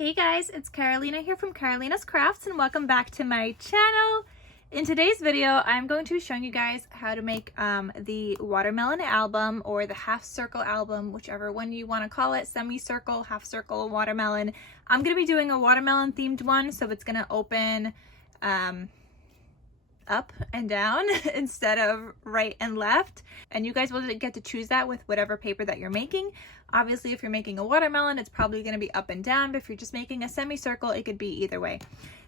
Hey guys, it's Carolina here from KarolinasKrafts and welcome back to my channel. In today's video, I'm going to be showing you guys how to make the watermelon album or the half circle album, whichever one you want to call it, semicircle, half circle, watermelon. I'm going to be doing a watermelon themed one, so it's going to open up and down instead of right and left, and you guys will get to choose that with whatever paper that you're making. Obviously, if you're making a watermelon, it's probably going to be up and down, but if you're just making a semicircle, it could be either way.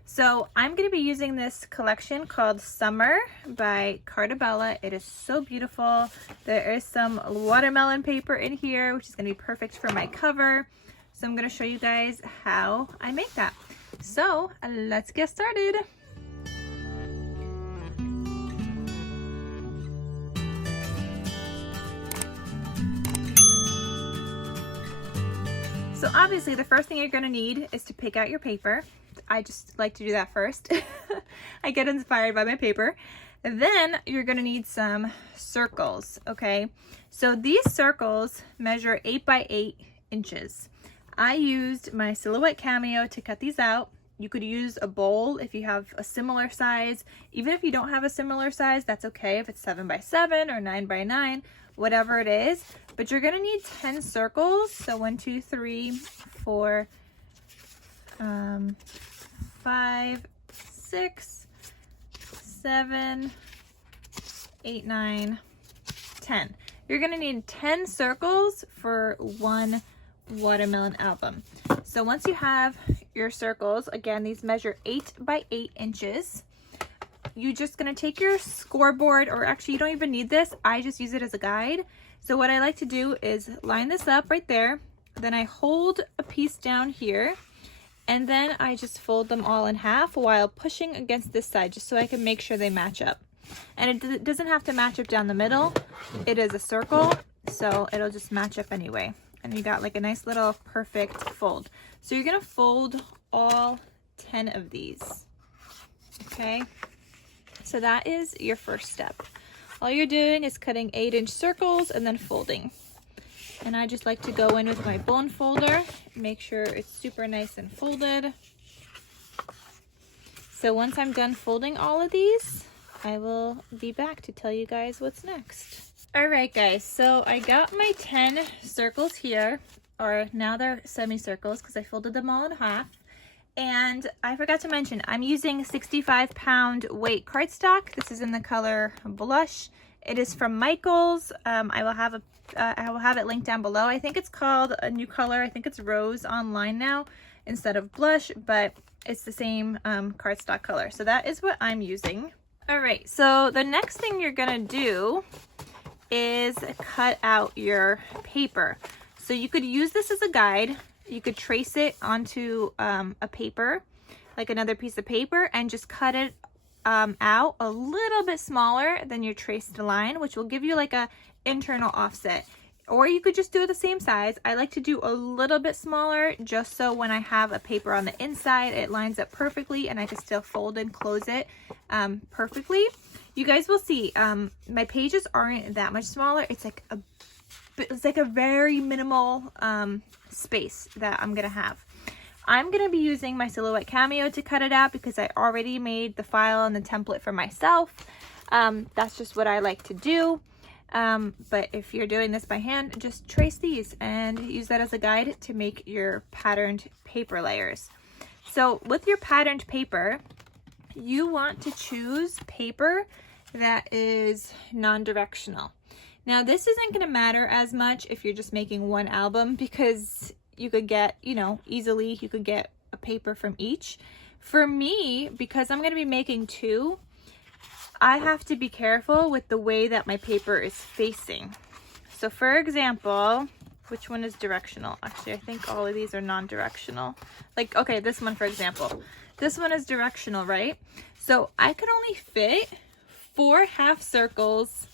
So I'm going to be using this collection called Summer by Carta Bella. It is so beautiful. There is some watermelon paper in here, which is going to be perfect for my cover. So I'm going to show you guys how I make that. So let's get started. So obviously the first thing you're going to need is to pick out your paper. I just like to do that first. I get inspired by my paper. And then you're going to need some circles, okay? So these circles measure 8 by 8 inches. I used my Silhouette Cameo to cut these out. You could use a bowl if you have a similar size. Even if you don't have a similar size, that's okay. If it's 7 by 7 or 9 by 9, whatever it is. But you're gonna need 10 circles. So 1, 2, 3, 4, 5, 6, 7, 8, 9, 10. You're gonna need 10 circles for one watermelon album. So once you have your circles, again, these measure 8 by 8 inches. You're just gonna take your scoreboard, or actually you don't even need this. I just use it as a guide. So what I like to do is line this up right there. Then I hold a piece down here, and then I just fold them all in half while pushing against this side, just so I can make sure they match up. And it doesn't have to match up down the middle. It is a circle, so it'll just match up anyway. And you got like a nice little perfect fold. So you're gonna fold all 10 of these, okay? So that is your first step. All you're doing is cutting 8-inch circles and then folding. And I just like to go in with my bone folder, make sure it's super nice and folded. So once I'm done folding all of these, I will be back to tell you guys what's next. All right, guys, so I got my 10 circles here, or now they're semicircles because I folded them all in half. And I forgot to mention, I'm using 65-pound weight cardstock. This is in the color Blush. It is from Michaels. I will have it linked down below. I think it's called a new color. I think it's Rose online now instead of Blush, but it's the same cardstock color. So that is what I'm using. All right, so the next thing you're gonna do is cut out your paper. So you could use this as a guide. You could trace it onto a paper, like another piece of paper, and just cut it out a little bit smaller than your traced line, which will give you like a internal offset. Or you could just do it the same size. I like to do a little bit smaller just so when I have a paper on the inside, it lines up perfectly and I can still fold and close it perfectly. You guys will see my pages aren't that much smaller. It's like a very minimal space that I'm gonna have. I'm gonna be using my Silhouette Cameo to cut it out because I already made the file and the template for myself. That's just what I like to do. But if you're doing this by hand, just trace these and use that as a guide to make your patterned paper layers. So with your patterned paper, you want to choose paper that is non-directional. Now this isn't going to matter as much if you're just making one album, because you could get, easily you could get a paper from each. For me, because I'm going to be making two, I have to be careful with the way that my paper is facing. So for example, which one is directional? Actually, I think all of these are non-directional. Like, okay, this one, for example. This one is directional, right? So I could only fit 4 half circles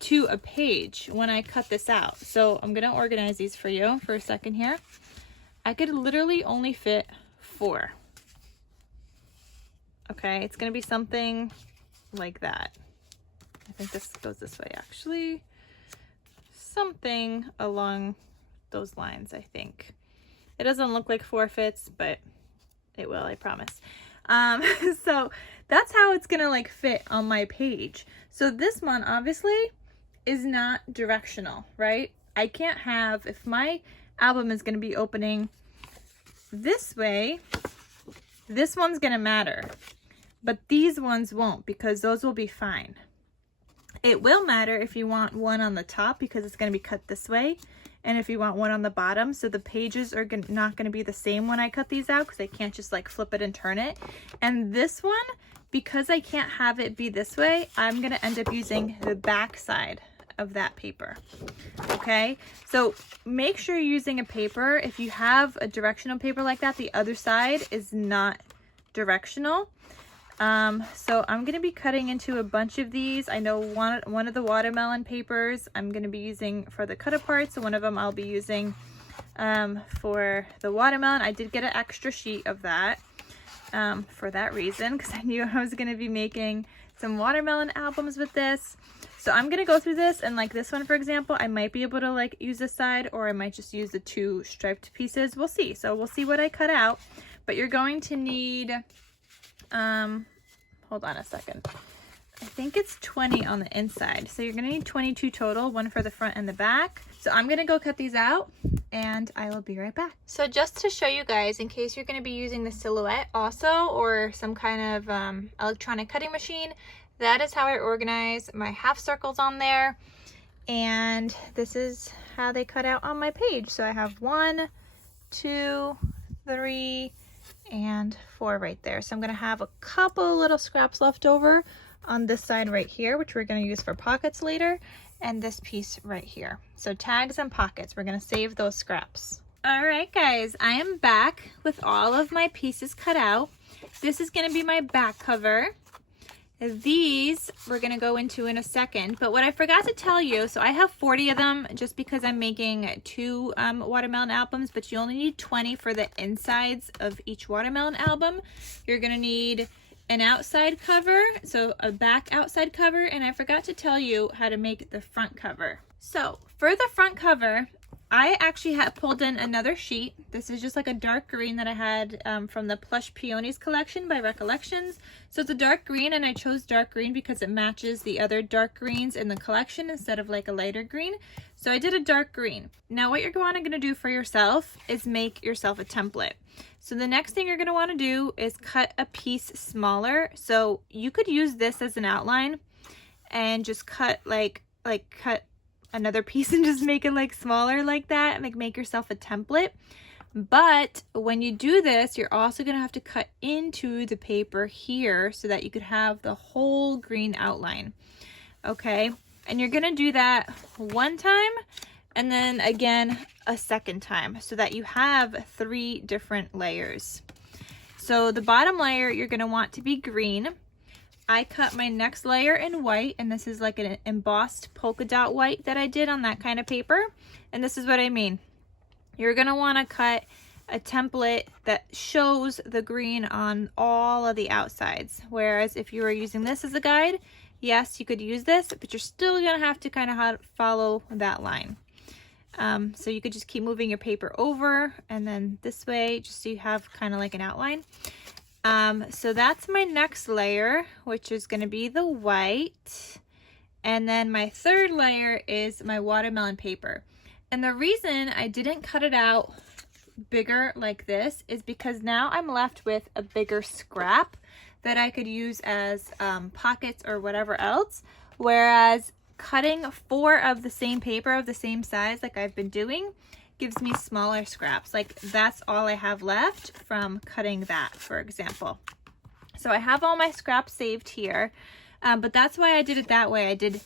to a page when I cut this out. So I'm gonna organize these for you for a second here. I could literally only fit 4. Okay, it's gonna be something like that. I think this goes this way actually. Something along those lines, I think. It doesn't look like 4 fits, but it will, I promise. So that's how it's gonna like fit on my page. So this one obviously is not directional, right? I can't have, if my album is gonna be opening this way, this one's gonna matter, but these ones won't, because those will be fine. It will matter if you want one on the top, because it's gonna be cut this way, and if you want one on the bottom, so the pages are not gonna be the same when I cut these out, because I can't just like flip it and turn it. And this one, because I can't have it be this way, I'm gonna end up using the back side of that paper. Okay, so make sure you're using a paper. If you have a directional paper like that, the other side is not directional. So I'm going to be cutting into a bunch of these. I know one of the watermelon papers I'm going to be using for the cut apart, so one of them I'll be using for the watermelon. I did get an extra sheet of that for that reason, because I knew I was going to be making some watermelon albums with this. So I'm going to go through this, and like this one, for example, I might be able to like use this side, or I might just use the 2 striped pieces. We'll see. So we'll see what I cut out, but you're going to need, hold on a second. I think it's 20 on the inside. So you're going to need 22 total, one for the front and the back. So I'm going to go cut these out, and I will be right back. So just to show you guys, in case you're going to be using the Silhouette also, or some kind of electronic cutting machine, that is how I organize my half circles on there. And this is how they cut out on my page. So I have 1, 2, 3, and 4 right there. So I'm gonna have a couple little scraps left over on this side right here, which we're gonna use for pockets later, and this piece right here. So tags and pockets, we're gonna save those scraps. All right, guys, I am back with all of my pieces cut out. This is gonna be my back cover. These we're gonna go into in a second, but what I forgot to tell you, so I have 40 of them just because I'm making 2 watermelon albums, but you only need 20 for the insides of each watermelon album. You're gonna need an outside cover, so a back outside cover, and I forgot to tell you how to make the front cover. So for the front cover, I actually had pulled in another sheet. This is just like a dark green that I had from the Plush Peonies collection by Recollections. So it's a dark green, and I chose dark green because it matches the other dark greens in the collection instead of like a lighter green. So I did a dark green. Now what you're going to do for yourself is make yourself a template. So the next thing you're going to want to do is cut a piece smaller. So you could use this as an outline and just cut cut another piece and just make it like smaller like that, and like make yourself a template. But when you do this, you're also going to have to cut into the paper here so that you could have the whole green outline. Okay, and you're going to do that one time and then again a second time so that you have 3 different layers. So the bottom layer you're going to want to be green. I cut my next layer in white, and this is like an embossed polka dot white that I did on that kind of paper. And this is what I mean. You're going to want to cut a template that shows the green on all of the outsides. Whereas if you were using this as a guide, yes, you could use this, but you're still going to have to kind of follow that line. So you could just keep moving your paper over and then this way, just so you have kind of like an outline. So that's my next layer, which is going to be the white. And then my third layer is my watermelon paper. And the reason I didn't cut it out bigger like this is because now I'm left with a bigger scrap that I could use as pockets or whatever else. Whereas cutting 4 of the same paper of the same size like I've been doing gives me smaller scraps. Like that's all I have left from cutting that, for example. So I have all my scraps saved here, but that's why I did it that way. I did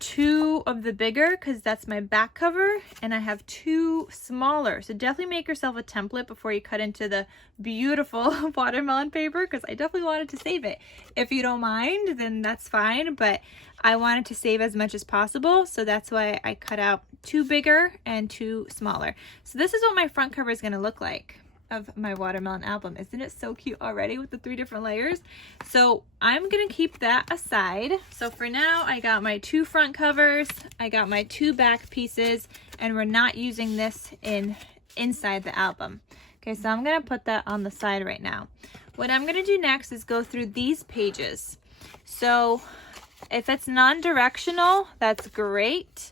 2 of the bigger because that's my back cover, and I have 2 smaller. So definitely make yourself a template before you cut into the beautiful watermelon paper, because I definitely wanted to save it. If you don't mind, then that's fine, but I wanted to save as much as possible, so that's why I cut out 2 bigger and 2 smaller. So this is what my front cover is going to look like of my watermelon album. Isn't it so cute already with the 3 different layers? So I'm going to keep that aside. So for now, I got my 2 front covers, I got my 2 back pieces, and we're not using this in inside the album. Okay, so I'm gonna put that on the side right now. What I'm gonna do next is go through these pages. So if it's non-directional, that's great.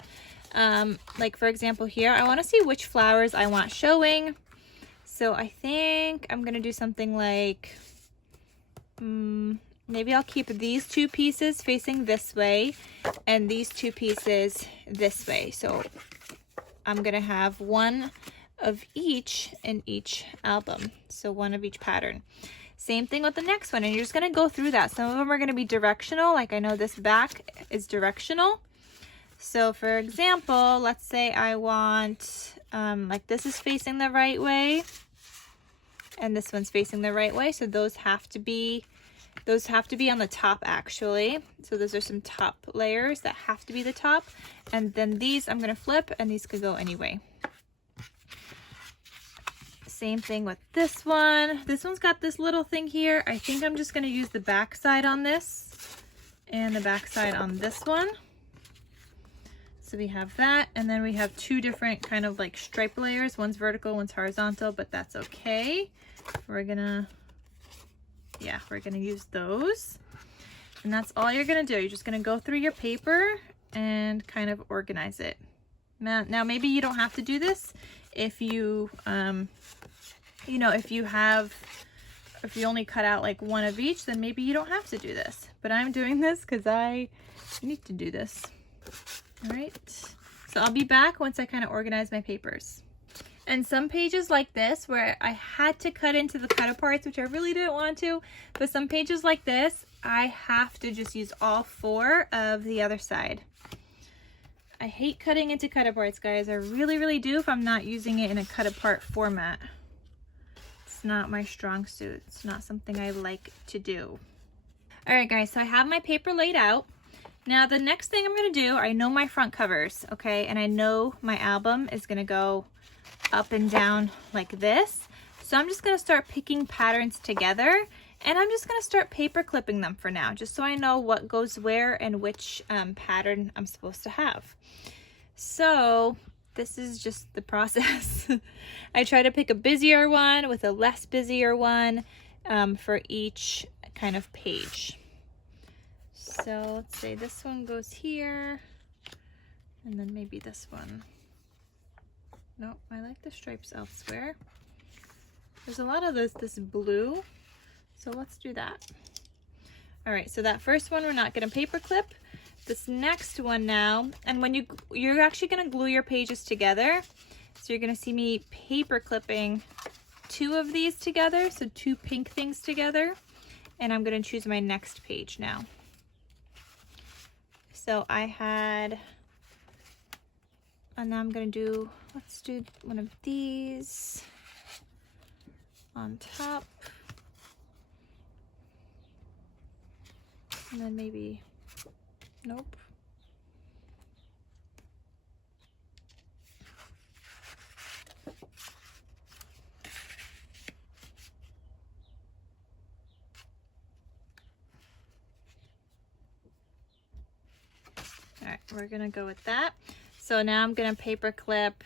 Like for example here, I wanna see which flowers I want showing. So I think I'm gonna do something like, maybe I'll keep these two pieces facing this way and these two pieces this way. So I'm gonna have one of each in each album. So one of each pattern. Same thing with the next one, and you're just gonna go through that. Some of them are gonna be directional, like I know this back is directional. So for example, let's say I want, like this is facing the right way and this one's facing the right way. So those have to be on the top actually. So those are some top layers that have to be the top. And then these I'm gonna flip and these could go anyway. Same thing with this one. This one's got this little thing here. I think I'm just gonna use the back side on this and the back side on this one. So we have that, and then we have two different kind of like stripe layers. One's vertical, one's horizontal, but that's okay. We're gonna use those. And that's all you're gonna do. You're just gonna go through your paper and kind of organize it. Now maybe you don't have to do this if you, you know, if you only cut out like one of each, then maybe you don't have to do this. But I'm doing this because I need to do this. All right, so I'll be back once I kind of organize my papers. And some pages like this where I had to cut into the cut aparts, which I really didn't want to, but some pages like this, I have to just use all four of the other side. I hate cutting into cut aparts, guys. I really, really do if I'm not using it in a cut apart format. It's not my strong suit. It's not something I like to do. All right, guys, so I have my paper laid out. Now the next thing I'm gonna do, I know my front covers, okay? And I know my album is gonna go up and down like this. So I'm just gonna start picking patterns together, and I'm just gonna start paper clipping them for now, just so I know what goes where and which pattern I'm supposed to have. So this is just the process. I try to pick a busier one with a less busier one for each kind of page. So let's say this one goes here, and then maybe this one. Nope, I like the stripes elsewhere. There's a lot of this blue, so let's do that. All right, so that first one we're not gonna paper clip. This next one now, and when you're actually gonna glue your pages together, so you're gonna see me paper clipping two of these together, so two pink things together, and I'm gonna choose my next page now. So I had, and now I'm gonna do, let's do one of these on top. And then maybe, nope. All right, we're gonna go with that. So now I'm gonna paper clip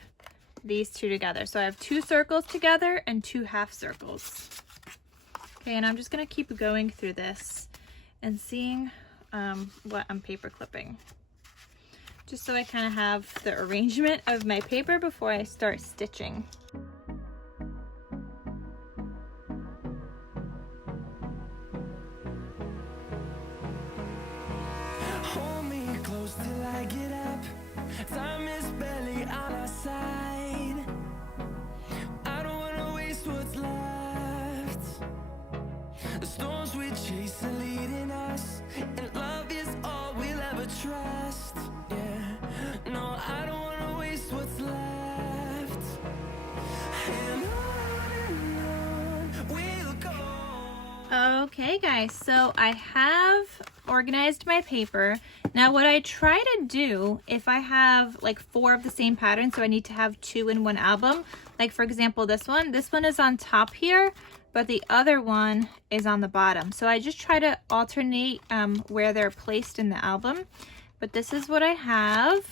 these two together. So I have two circles together and two half circles. Okay, and I'm just gonna keep going through this and seeing what I'm paper clipping. Just so I kind of have the arrangement of my paper before I start stitching. Hold me close till I get up. Time is barely on our side. I don't wanna waste what's left. The storms we chase are leading us, and love is all we'll ever trust. Yeah, no, I don't wanna waste what's left. And on we'll go. Okay guys, so I have organized my paper. Now what I try to do, if I have like 4 of the same pattern, so I need to have 2 in one album, like for example this one is on top here, but the other one is on the bottom. So I just try to alternate where they're placed in the album. But this is what I have.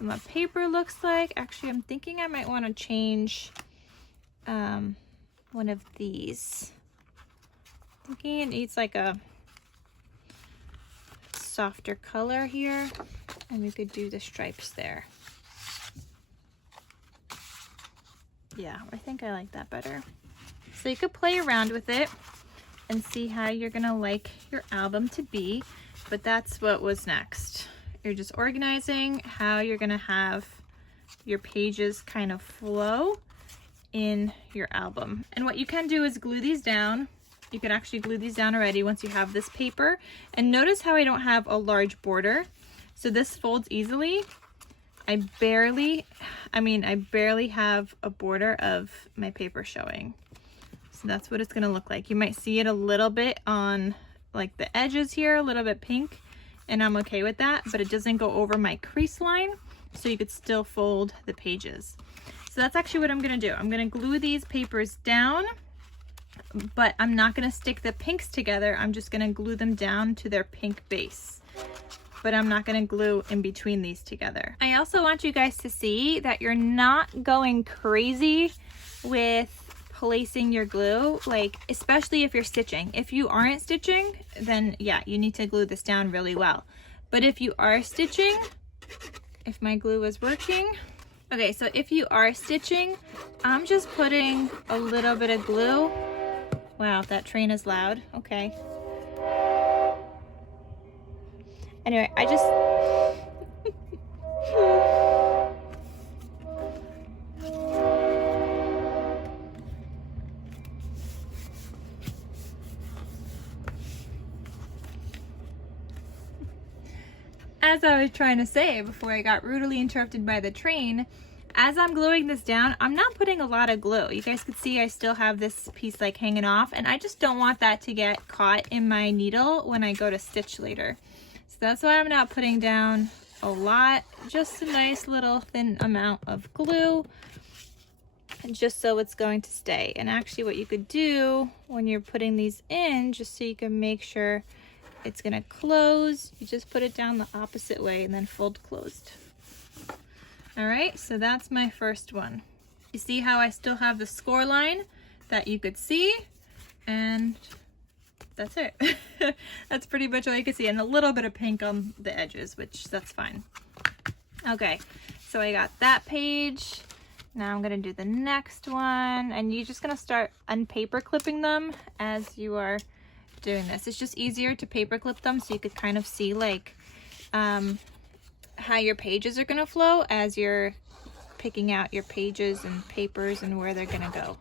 and what paper looks like. Actually, I'm thinking I might want to change one of these. I'm thinking it needs like a softer color here, and we could do the stripes there. Yeah, I think I like that better. So you could play around with it and see how you're gonna like your album to be, but that's what was next. You're just organizing how you're gonna have your pages kind of flow in your album. And what you can do is glue these down. You can actually glue these down already once you have this paper. And notice how I don't have a large border. So this folds easily. I barely have a border of my paper showing. So that's what it's gonna look like. You might see it a little bit on like the edges here, a little bit pink, and I'm okay with that, but it doesn't go over my crease line, so you could still fold the pages. So that's actually what I'm gonna do. I'm gonna glue these papers down, but I'm not gonna stick the pinks together. I'm just gonna glue them down to their pink base, but I'm not gonna glue in between these together. I also want you guys to see that you're not going crazy with placing your glue, like especially if you're stitching. If you aren't stitching, then yeah, you need to glue this down really well. But if you are stitching, if my glue is working, okay, so if you are stitching, I'm just putting a little bit of glue. Wow, that train is loud. Okay. Anyway, I just as I was trying to say before I got rudely interrupted by the train, as I'm gluing this down, I'm not putting a lot of glue. You guys could see I still have this piece like hanging off, and I just don't want that to get caught in my needle when I go to stitch later. So that's why I'm not putting down a lot, just a nice little thin amount of glue, and just so it's going to stay. And actually what you could do when you're putting these in, just so you can make sure it's gonna close, you just put it down the opposite way and then fold closed. All right, so that's my first one. You see how I still have the score line that you could see, and that's it. That's pretty much all you can see, and a little bit of pink on the edges, which that's fine. Okay, so I got that page. Now I'm gonna do the next one, and you're just gonna start unpaper clipping them as you are doing this. It's just easier to paper clip them so you could kind of see like how your pages are gonna flow as you're picking out your pages and papers and where they're gonna go.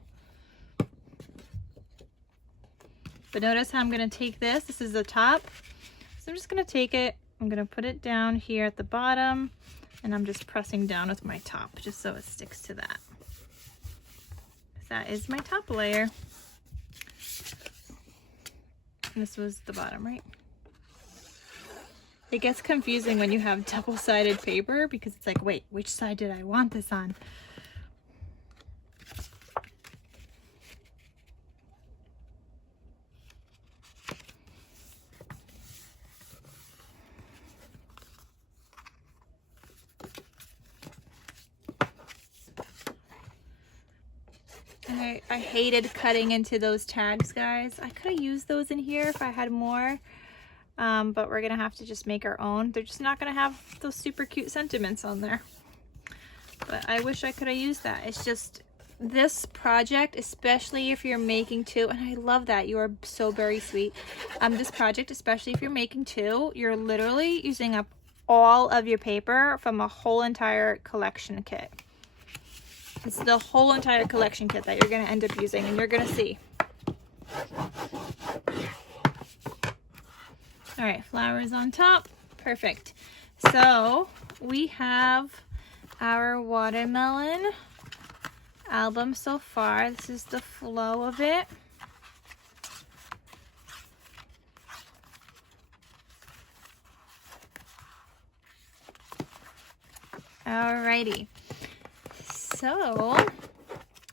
But notice how I'm gonna take this. This is the top. So I'm just gonna take it, I'm gonna put it down here at the bottom, and I'm just pressing down with my top just so it sticks to that. That is my top layer. This was the bottom, right? It gets confusing when you have double-sided paper because it's like, wait, which side did I want this on? I hated cutting into those tags, guys. I could have used those in here if I had more, but we're gonna have to just make our own. They're just not gonna have those super cute sentiments on there. But I wish I could have used that. It's just this project, especially if you're making two, and I love that, you are so very sweet. This project, especially if you're making two, you're literally using up all of your paper from a whole entire collection kit. It's the whole entire collection kit that you're going to end up using, and you're going to see. All right, flowers on top. Perfect. So we have our watermelon album so far. This is the flow of it. Alrighty. So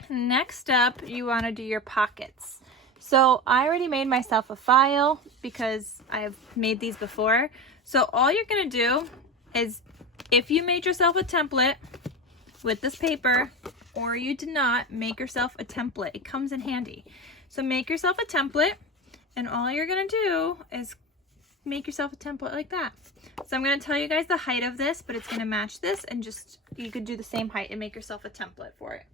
next up, you want to do your pockets. So I already made myself a file because I've made these before. So all you're going to do is if you made yourself a template with this paper, or you did not, make yourself a template. It comes in handy. So make yourself a template, and all you're gonna do is make yourself a template like that. So I'm gonna tell you guys the height of this, but it's gonna match this, and just, you could do the same height and make yourself a template for it.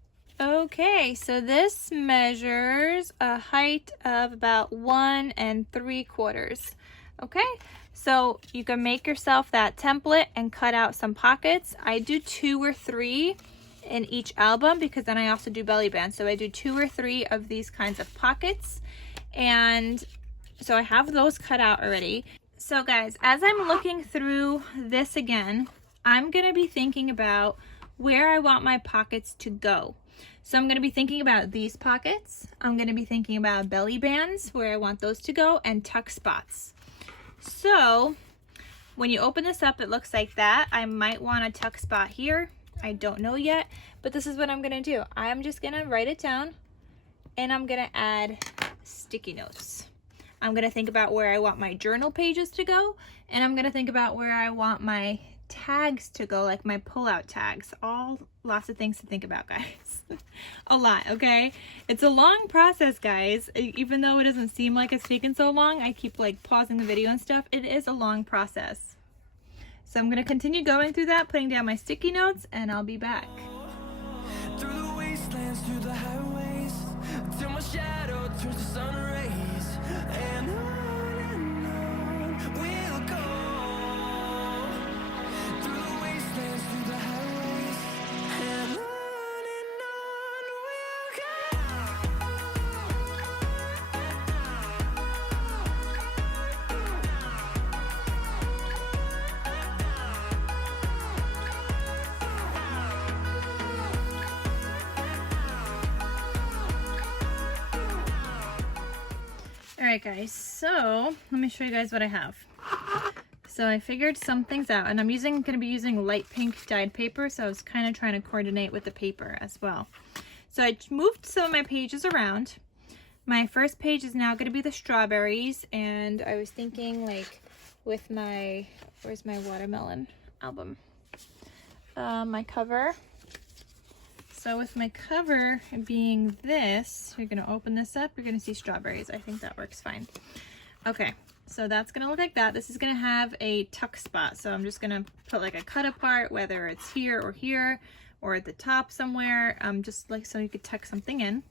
Okay, so this measures a height of about 1 3/4. Okay, so you can make yourself that template and cut out some pockets. I do 2 or 3 in each album because then I also do belly bands. So I do 2 or 3 of these kinds of pockets. And so I have those cut out already. So guys, as I'm looking through this again, I'm gonna be thinking about where I want my pockets to go. So I'm gonna be thinking about these pockets. I'm gonna be thinking about belly bands, where I want those to go, and tuck spots. So when you open this up, it looks like that. I might want a tuck spot here. I don't know yet, but this is what I'm gonna do. I'm just gonna write it down, and I'm gonna add sticky notes. I'm gonna think about where I want my journal pages to go, and I'm gonna think about where I want my tags to go, like my pull-out tags. All lots of things to think about, guys. A lot, okay? It's a long process, guys. Even though it doesn't seem like it's taken so long, I keep like pausing the video and stuff. It is a long process. So I'm gonna continue going through that, putting down my sticky notes, and I'll be back. Through the wastelands, through the highways, till my shadow turns to sun rays, and on we'll go. Through the wastelands, through the highways, and on we'll Alright guys, so let me show you guys what I have. So I figured some things out, and I'm going to be using light pink dyed paper, so I was kind of trying to coordinate with the paper as well. So I moved some of my pages around. My first page is now going to be the strawberries, and I was thinking like with my, where's my watermelon album? My cover. So with my cover being this, you're gonna open this up, you're gonna see strawberries. I think that works fine. Okay, so that's gonna look like that. This is gonna have a tuck spot. So I'm just gonna put like a cut apart, whether it's here, or at the top somewhere, just like so you could tuck something in.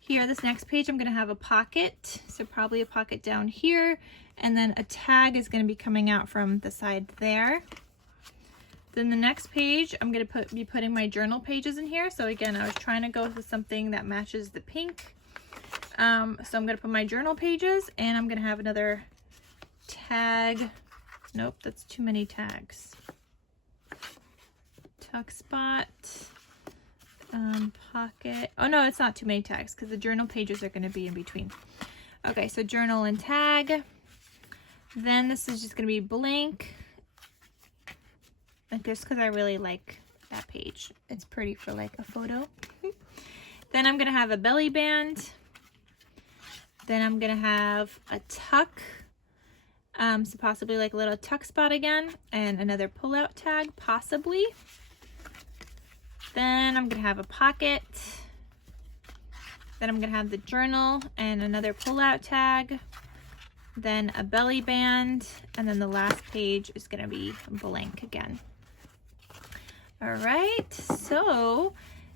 Here, this next page, I'm gonna have a pocket. So probably a pocket down here, and then a tag is gonna be coming out from the side there. Then the next page, I'm going to be putting my journal pages in here. So again, I was trying to go with something that matches the pink. So I'm going to put my journal pages, and I'm going to have another tag. Nope, that's too many tags. Tuck spot, pocket. Oh no, it's not too many tags because the journal pages are going to be in between. Okay, so journal and tag. Then this is just going to be blank. Just because I really like that page. It's pretty for like a photo. Then I'm going to have a belly band. Then I'm going to have a tuck. So possibly like a little tuck spot again. And another pull-out tag, possibly. Then I'm going to have a pocket. Then I'm going to have the journal and another pull-out tag. Then a belly band. And then the last page is going to be blank again. All right, so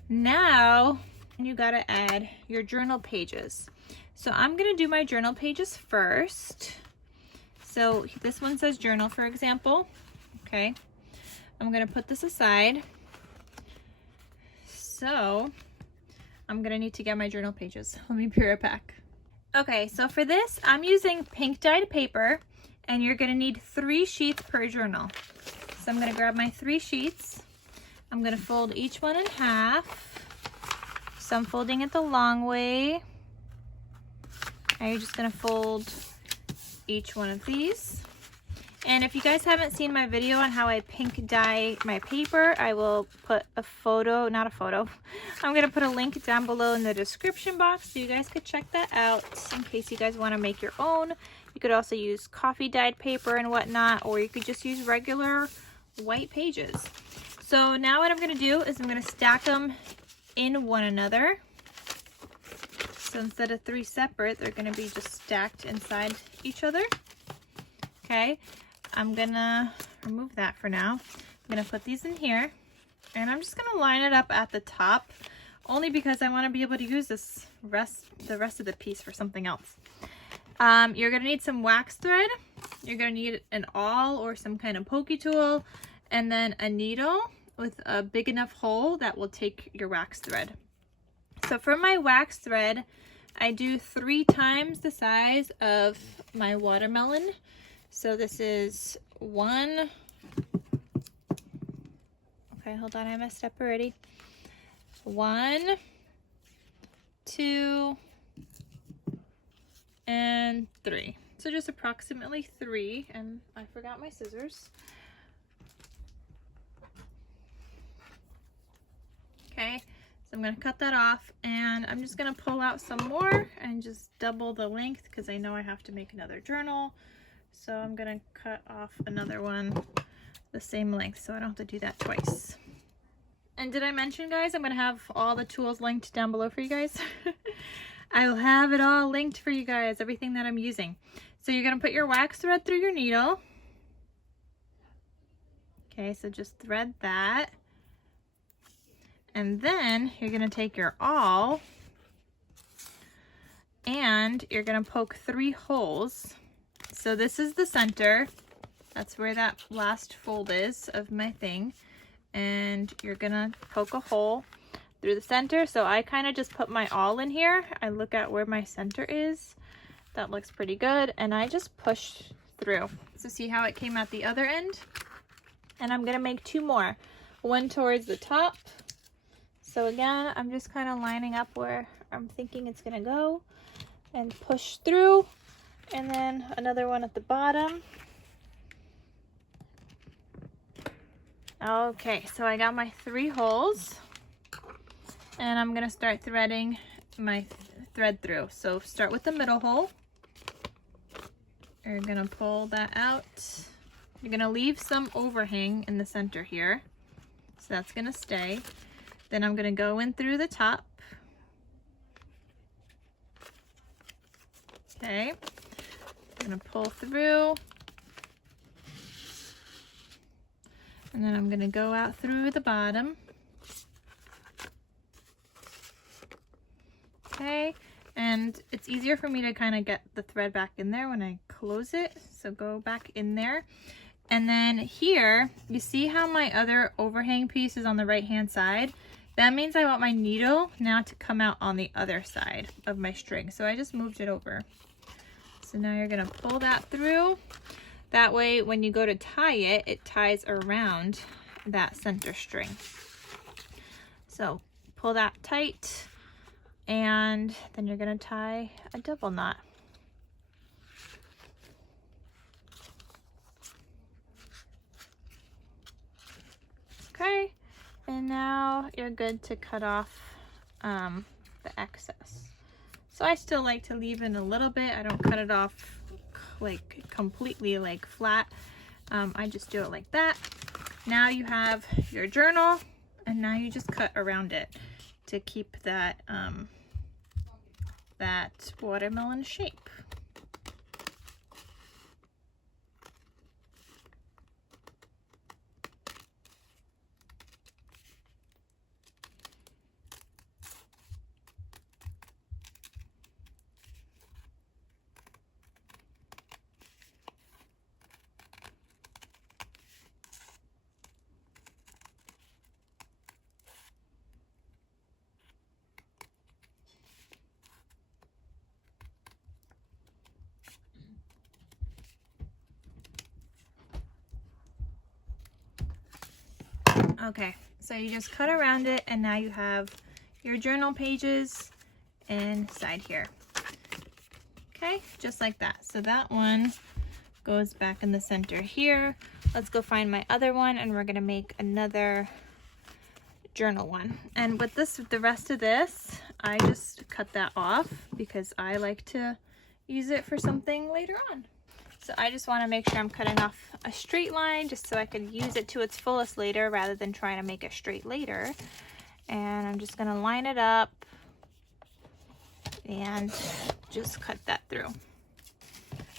now you gotta add your journal pages. So I'm gonna do my journal pages first. So this one says journal, for example. Okay, I'm gonna put this aside. So I'm gonna need to get my journal pages. Let me be right back. Okay, so for this, I'm using pink dyed paper, and you're gonna need 3 sheets per journal. So I'm gonna grab my 3 sheets. I'm gonna fold each one in half. So I'm folding it the long way. And you're just gonna fold each one of these. And if you guys haven't seen my video on how I pink dye my paper, I will put a photo, not a photo. I'm gonna put a link down below in the description box so you guys could check that out in case you guys wanna make your own. You could also use coffee dyed paper and whatnot, or you could just use regular white pages. So now what I'm going to do is I'm going to stack them in one another. So instead of 3 separate, they're going to be just stacked inside each other. Okay, I'm going to remove that for now. I'm going to put these in here, and I'm just going to line it up at the top, only because I want to be able to use the rest of the piece for something else. You're going to need some wax thread. You're going to need an awl or some kind of pokey tool, and then a needle with a big enough hole that will take your wax thread. So for my wax thread, I do 3 times the size of my watermelon. So this is 1. Okay, hold on, I messed up already. 1, 2, and 3. So just approximately 3, and I forgot my scissors. Okay, so I'm going to cut that off, and I'm just going to pull out some more and just double the length because I know I have to make another journal. So I'm going to cut off another one the same length so I don't have to do that twice. And did I mention, guys, I'm going to have all the tools linked down below for you guys? I will have it all linked for you guys, everything that I'm using. So you're going to put your wax thread through your needle. Okay, so just thread that. And then you're going to take your awl and you're going to poke 3 holes. So this is the center. That's where that last fold is of my thing. And you're going to poke a hole through the center. So I kind of just put my awl in here. I look at where my center is. That looks pretty good. And I just push through. So see how it came at the other end? And I'm going to make 2 more. One towards the top. So again, I'm just kind of lining up where I'm thinking it's going to go and push through. And then another one at the bottom. Okay, so I got my 3 holes. And I'm going to start threading my thread through. So start with the middle hole. You're going to pull that out. You're going to leave some overhang in the center here. So that's going to stay. Then I'm going to go in through the top. Okay. I'm going to pull through. And then I'm going to go out through the bottom. Okay. And it's easier for me to kind of get the thread back in there when I close it. So go back in there. And then here, you see how my other overhang piece is on the right hand side? That means I want my needle now to come out on the other side of my string. So I just moved it over. So now you're going to pull that through. That way, when you go to tie it, it ties around that center string. So pull that tight, and then you're going to tie a double knot. Okay. And now you're good to cut off the excess. So I still like to leave in a little bit. I don't cut it off like completely like flat. I just do it like that. Now you have your journal, and now you just cut around it to keep that that watermelon shape. Okay, so you just cut around it, and now you have your journal pages inside here. Okay, just like that. So that one goes back in the center here. Let's go find my other one, and we're gonna make another journal one. And with this, the rest of this, I just cut that off because I like to use it for something later on. So I just want to make sure I'm cutting off a straight line just so I can use it to its fullest later rather than trying to make it straight later. And I'm just going to line it up and just cut that through.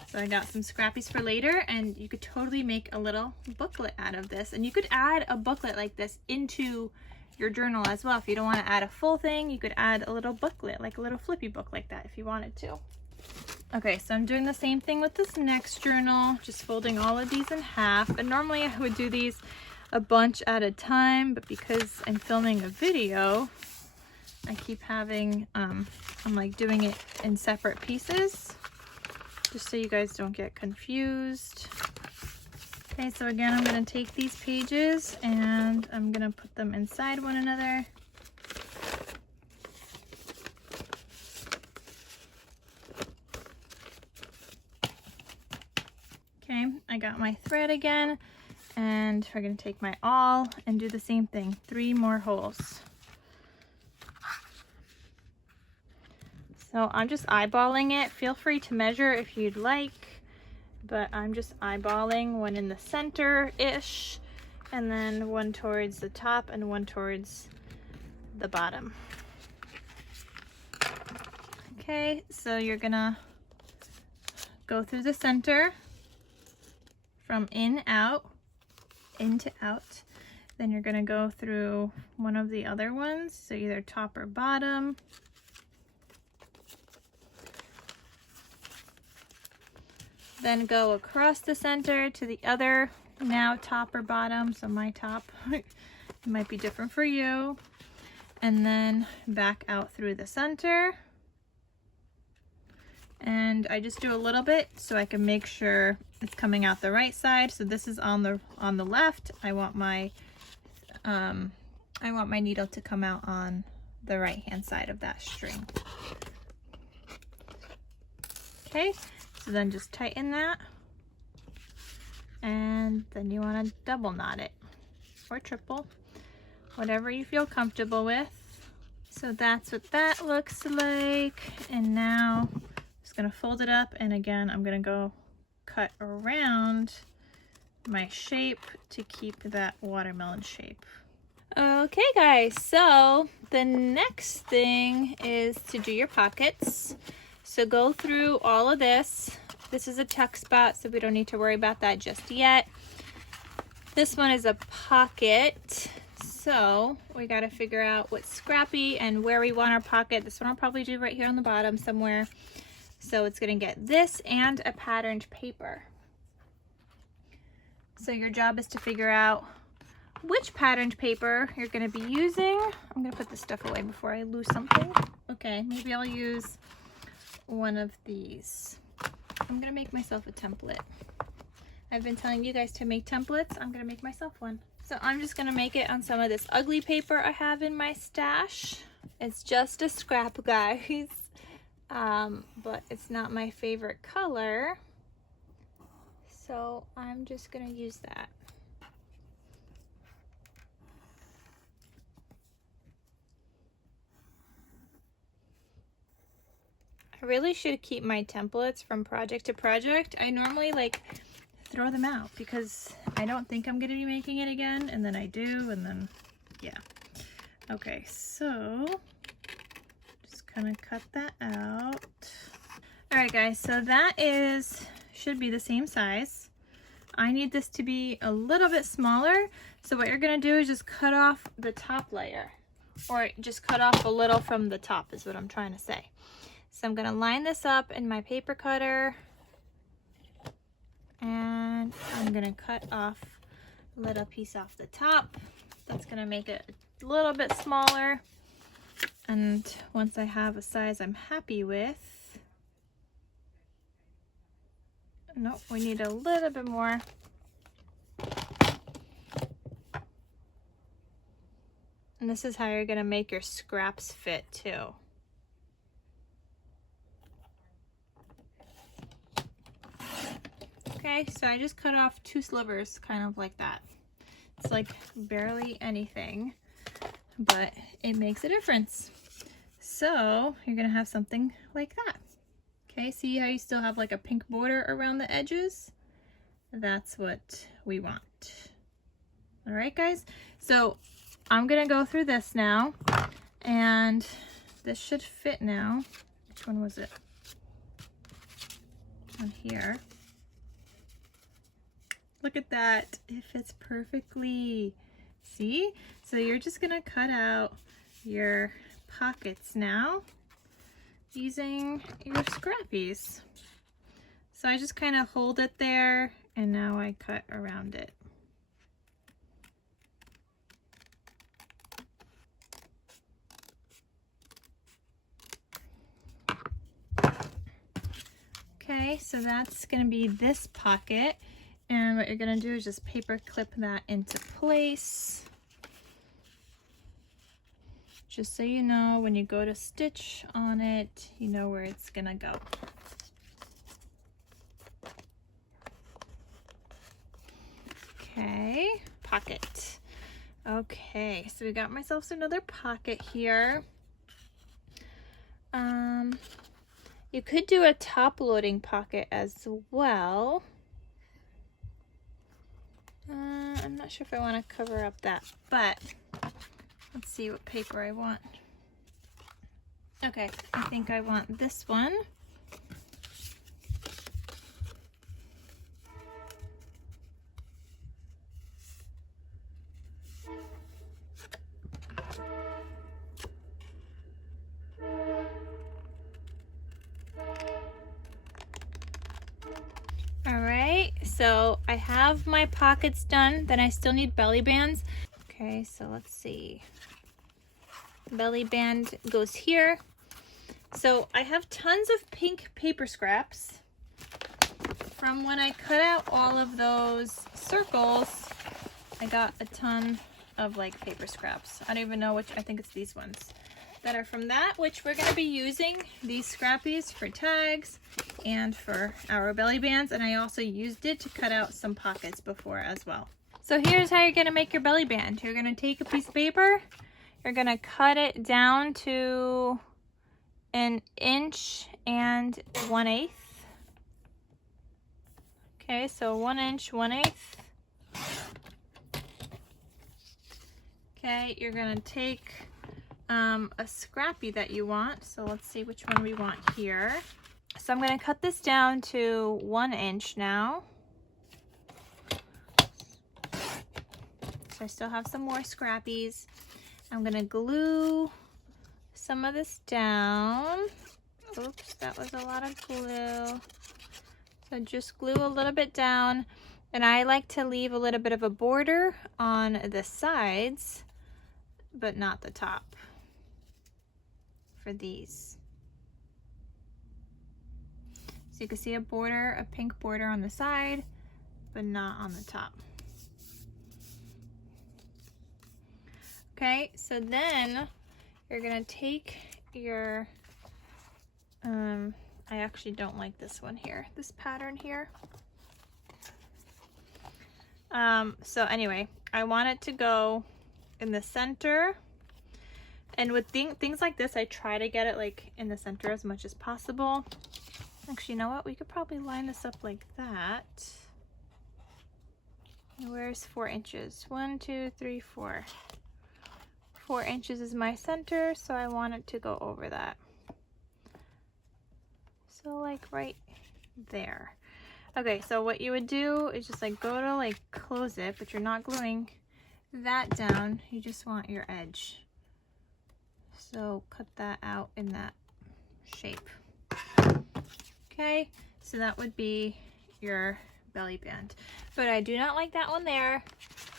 So I got some scrappies for later, and you could totally make a little booklet out of this. And you could add a booklet like this into your journal as well. If you don't want to add a full thing, you could add a little booklet, like a little flippy book like that if you wanted to. Okay, so I'm doing the same thing with this next journal, just folding all of these in half. And normally I would do these a bunch at a time, but because I'm filming a video, I keep having, I'm like doing it in separate pieces, just so you guys don't get confused. Okay, so again, I'm gonna take these pages and I'm gonna put them inside one another. Okay, I got my thread again, and we're gonna take my awl and do the same thing, 3 more holes. So I'm just eyeballing it. Feel free to measure if you'd like, but I'm just eyeballing one in the center-ish, and then one towards the top and one towards the bottom. Okay, so you're gonna go through the center from in out, in to out. Then you're gonna go through one of the other ones, so either top or bottom. Then go across the center to the other, now top or bottom, so my top. It might be different for you. And then back out through the center. And I just do a little bit so I can make sure it's coming out the right side. So this is on the left. I want my needle to come out on the right hand side of that string. Okay. So then just tighten that, and then you want to double knot it, or triple, whatever you feel comfortable with. So that's what that looks like. And now I'm just going to fold it up, and again I'm going to go cut around my shape to keep that watermelon shape. Okay guys, so the next thing is to do your pockets. So go through all of this. This is a tuck spot, so we don't need to worry about that just yet. This one is a pocket, so we got to figure out what's scrappy and where we want our pocket. This one I'll probably do right here on the bottom somewhere. So it's going to get this and a patterned paper. So your job is to figure out which patterned paper you're going to be using. I'm going to put this stuff away before I lose something. Okay, maybe I'll use one of these. I'm gonna make myself a template. I've been telling you guys to make templates. I'm gonna make myself one. So I'm just gonna make it on some of this ugly paper I have in my stash. It's just a scrap, guys, but it's not my favorite color, so I'm just gonna use that. I really should keep my templates from project to project. I normally like throw them out because I don't think I'm going to be making it again, and then I do, and then yeah. Okay, so just kind of cut that out. All right guys, so that should be the same size. I need this to be a little bit smaller, so what you're going to do is just cut off the top layer, or just cut off a little from the top is what I'm trying to say. So I'm going to line this up in my paper cutter, and I'm going to cut off a little piece off the top. That's going to make it a little bit smaller. And once I have a size I'm happy with, nope, we need a little bit more. And this is how you're going to make your scraps fit too. Okay, so I just cut off 2 slivers, kind of like that. It's like barely anything, but it makes a difference. So you're gonna have something like that. Okay, see how you still have like a pink border around the edges? That's what we want. All right, guys. So I'm gonna go through this now, and this should fit now. Which one was it? On here. Look at that. It fits perfectly. See? So you're just gonna cut out your pockets now using your scrappies. So I just kind of hold it there, and now I cut around it. Okay, so that's gonna be this pocket, and what you're gonna do is just paper clip that into place. Just so you know, when you go to stitch on it, you know where it's gonna go. Okay, pocket. Okay, so we got myself another pocket here. You could do a top loading pocket as well. I'm not sure if I want to cover up that, but let's see what paper I want. Okay, I think I want this one. Alright, so I have my pockets done, then I still need belly bands. Okay, so let's see. Belly band goes here. So I have tons of pink paper scraps from when I cut out all of those circles. I got a ton of like paper scraps. I don't even know which, I think it's these ones that are from that, which we're going to be using these scrappies for tags and for our belly bands, and I also used it to cut out some pockets before as well. So here's how you're going to make your belly band. You're going to take a piece of paper, you're going to cut it down to 1 1/8 inches. Okay, so 1 1/8 inches. Okay, you're going to take a scrappy that you want. So let's see which one we want here. So I'm going to cut this down to 1 inch now. So I still have some more scrappies. I'm going to glue some of this down. Oops, that was a lot of glue. So just glue a little bit down. And I like to leave a little bit of a border on the sides, but not the top for these. So you can see a border, a pink border on the side, but not on the top. Okay, so then you're gonna take your, I actually don't like this one here, this pattern here. So anyway, I want it to go in the center. And with things like this, I try to get it like in the center as much as possible. Actually, you know what? We could probably line this up like that. Where's 4 inches? 1, 2, 3, 4. 4 inches is my center, so I want it to go over that. So like right there. Okay, so what you would do is just like go to like close it, but you're not gluing that down. You just want your edge. So cut that out in that shape. Okay, so that would be your belly band. But I do not like that one there.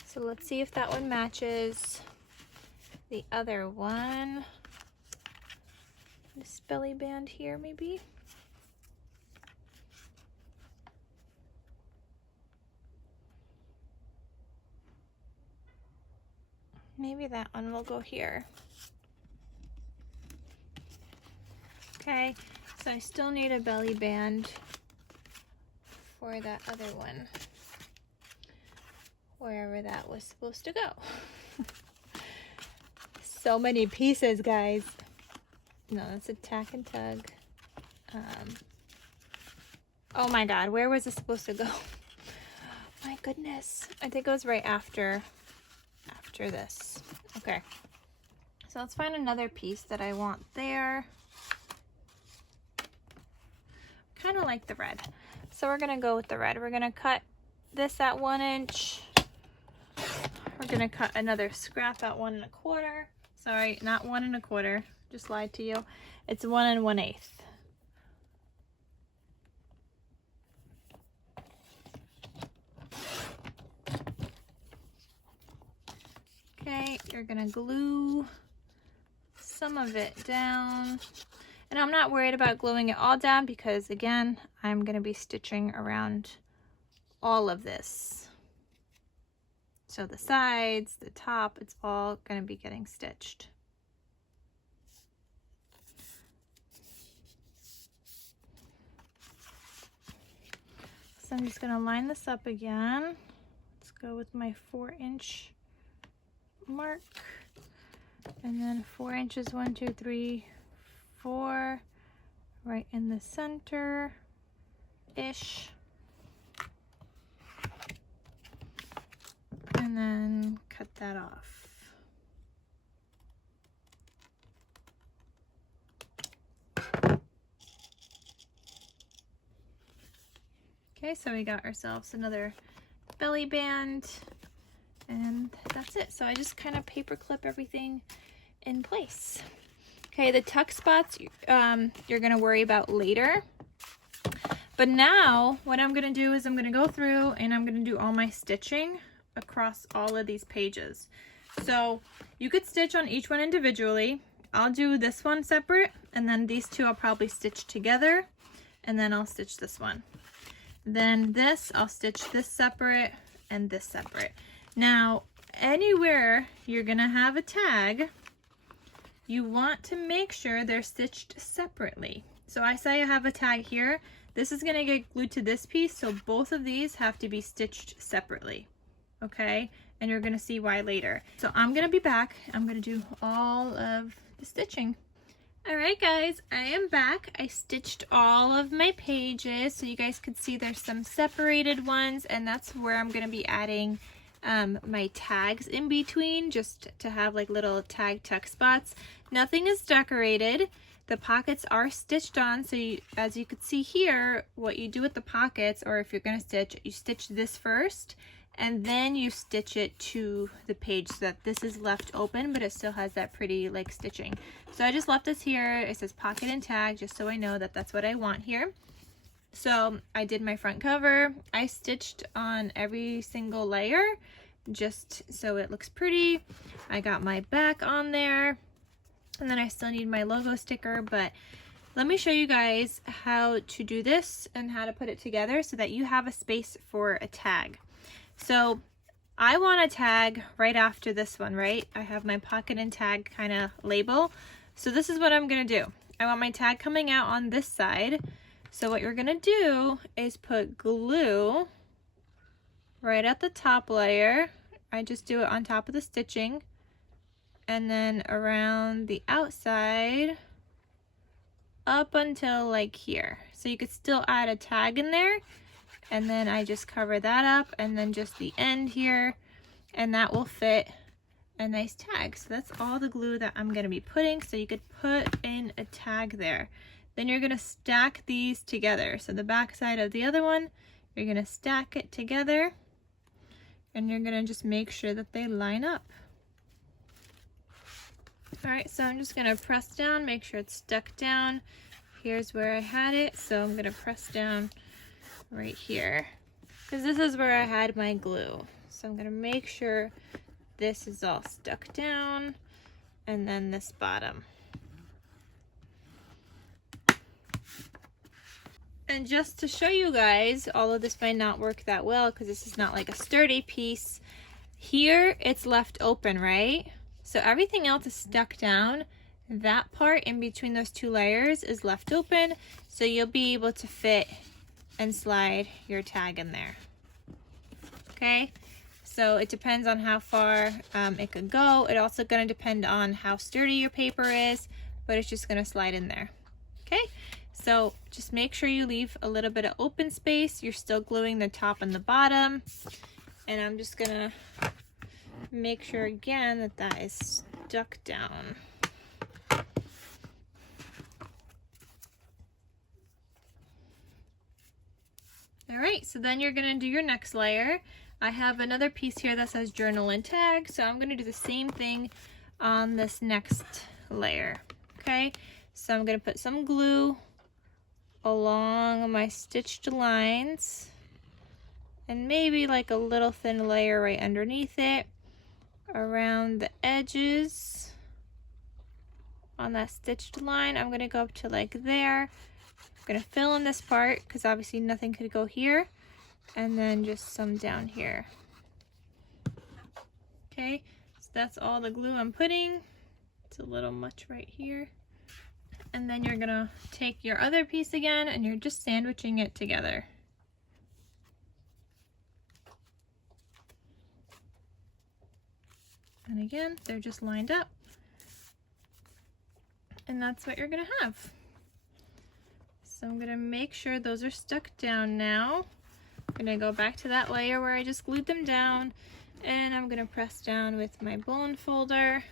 So let's see if that one matches the other one. This belly band here maybe. Maybe that one will go here. Okay, so I still need a belly band for that other one, wherever that was supposed to go. So many pieces, guys. No, that's a tack and tug. Oh my God, where was it supposed to go? My goodness. I think it was right after this. Okay. So let's find another piece that I want there. Kind of like the red. So we're gonna go with the red. We're gonna cut this at 1 inch. We're gonna cut another scrap at 1 1/4. Sorry, not 1 1/4. Just lied to you. It's 1 1/8. Okay, you're gonna glue some of it down. And I'm not worried about gluing it all down because again, I'm gonna be stitching around all of this. So the sides, the top, it's all gonna be getting stitched. So I'm just gonna line this up again. Let's go with my 4-inch mark. And then 4 inches, 1, 2, 3, 4, right in the center-ish. And then cut that off. Okay, so we got ourselves another belly band, and that's it. So I just kind of paper clip everything in place. Okay, the tuck spots you're gonna worry about later. But now what I'm gonna do is I'm gonna go through and I'm gonna do all my stitching across all of these pages. So you could stitch on each one individually. I'll do this one separate, and then these two I'll probably stitch together, and then I'll stitch this one. Then this, I'll stitch this separate and this separate. Now, anywhere you're gonna have a tag, you want to make sure they're stitched separately. So I say I have a tag here. This is gonna get glued to this piece, so both of these have to be stitched separately, okay? And you're gonna see why later. So I'm gonna be back. I'm gonna do all of the stitching. All right, guys, I am back. I stitched all of my pages so you guys could see there's some separated ones, and that's where I'm gonna be adding my tags in between, just to have like little tag tuck spots. Nothing is decorated. The pockets are stitched on, so you, as you could see here, what you do with the pockets, or if you're gonna stitch, you stitch this first, and then you stitch it to the page so that this is left open, but it still has that pretty like stitching. So I just left this here. It says pocket and tag, just so I know that that's what I want here. So I did my front cover. I stitched on every single layer just so it looks pretty. I got my back on there, and then I still need my logo sticker, but let me show you guys how to do this and how to put it together so that you have a space for a tag. So I want a tag right after this one, right? I have my pocket and tag kind of label. So this is what I'm gonna do. I want my tag coming out on this side. So what you're gonna do is put glue right at the top layer. I just do it on top of the stitching, and then around the outside up until like here. So you could still add a tag in there, and then I just cover that up, and then just the end here, and that will fit a nice tag. So that's all the glue that I'm gonna be putting, so you could put in a tag there. Then you're gonna stack these together. So the back side of the other one, you're gonna stack it together, and you're gonna just make sure that they line up. All right, so I'm just gonna press down, make sure it's stuck down. Here's where I had it, so I'm gonna press down right here, because this is where I had my glue. So I'm gonna make sure this is all stuck down, and then this bottom. And just to show you guys, all of this might not work that well because this is not like a sturdy piece. Here it's left open, right? So everything else is stuck down. That part in between those two layers is left open, so you'll be able to fit and slide your tag in there. Okay, so it depends on how far it could go. It's also going to depend on how sturdy your paper is, but it's just going to slide in there. Okay, So just make sure you leave a little bit of open space. You're still gluing the top and the bottom. And I'm just gonna make sure again that that is stuck down. All right, so then you're gonna do your next layer. I have another piece here that says journal and tag, so I'm gonna do the same thing on this next layer, okay? So I'm gonna put some glue along my stitched lines and maybe like a little thin layer right underneath it, around the edges on that stitched line. I'm gonna go up to like there. I'm gonna fill in this part because obviously nothing could go here, and then just some down here. Okay, so that's all the glue I'm putting. It's a little much right here. And then you're gonna take your other piece again and you're just sandwiching it together. And again, they're just lined up. And that's what you're gonna have. So I'm gonna make sure those are stuck down now. I'm gonna go back to that layer where I just glued them down, and I'm gonna press down with my bone folder.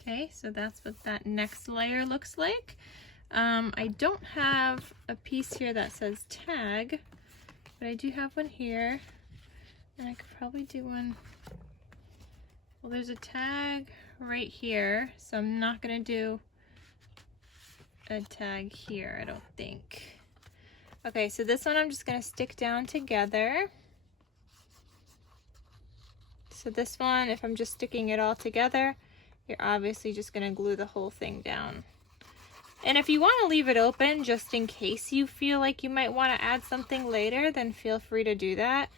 Okay, so that's what that next layer looks like. I don't have a piece here that says tag, but I do have one here, and I could probably do one. Well, there's a tag right here, so I'm not gonna do a tag here, I don't think. Okay, so this one I'm just gonna stick down together. So this one, if I'm just sticking it all together, you're obviously just gonna glue the whole thing down. And if you wanna leave it open, just in case you feel like you might wanna add something later, then feel free to do that.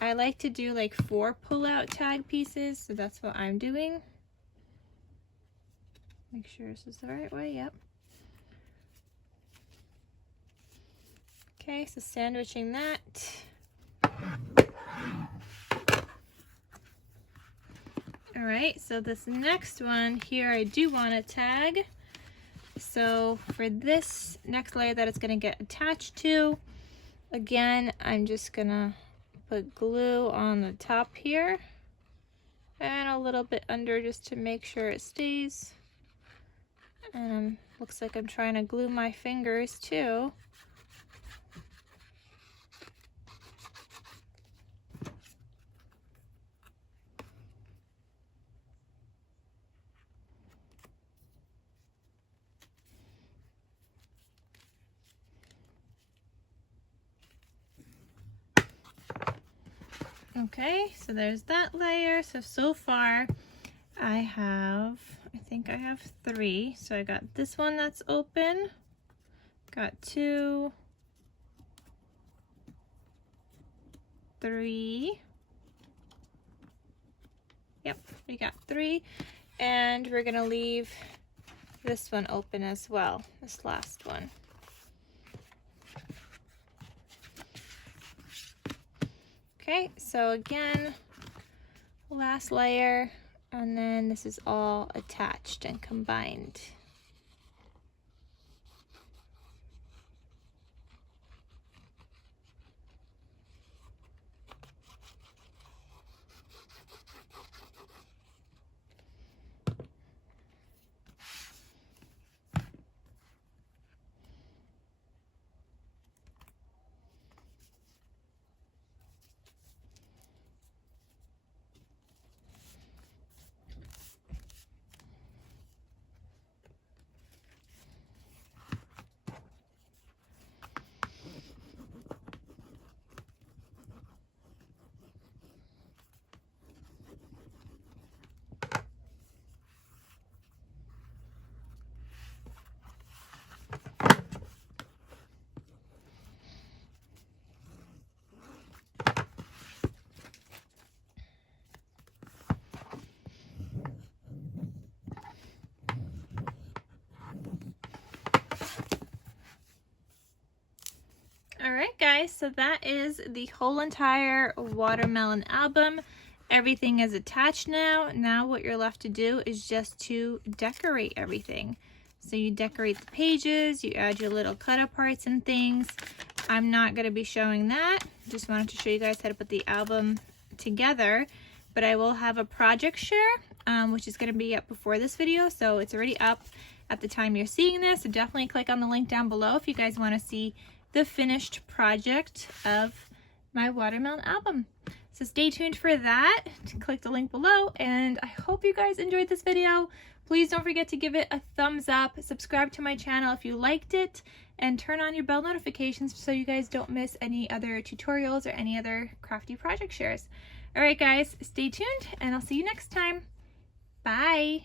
I like to do like 4 pull-out tag pieces, so that's what I'm doing. Make sure this is the right way, yep. Okay, so sandwiching that. All right, so this next one here, I do want a tag. So for this next layer that it's gonna get attached to, again, I'm just gonna put glue on the top here and a little bit under just to make sure it stays. And looks like I'm trying to glue my fingers too. Okay, so there's that layer. So far I think I have 3. So I got this one that's open, got 2, 3. Yep, we got 3. And we're gonna leave this one open as well, this last one. Okay, so again, last layer, and then this is all attached and combined. guys, so that is the whole entire watermelon album. Everything is attached now. Now what you're left to do is just to decorate everything. So you decorate the pages, you add your little cut-up parts and things. I'm not going to be showing that. Just wanted to show you guys how to put the album together. But I will have a project share, which is going to be up before this video. So it's already up at the time you're seeing this. So definitely click on the link down below if you guys want to see the finished project of my watermelon album. So stay tuned for that. Click the link below, and I hope you guys enjoyed this video. Please don't forget to give it a thumbs up, subscribe to my channel if you liked it, and turn on your bell notifications so you guys don't miss any other tutorials or any other crafty project shares. Alright guys, stay tuned, and I'll see you next time. Bye!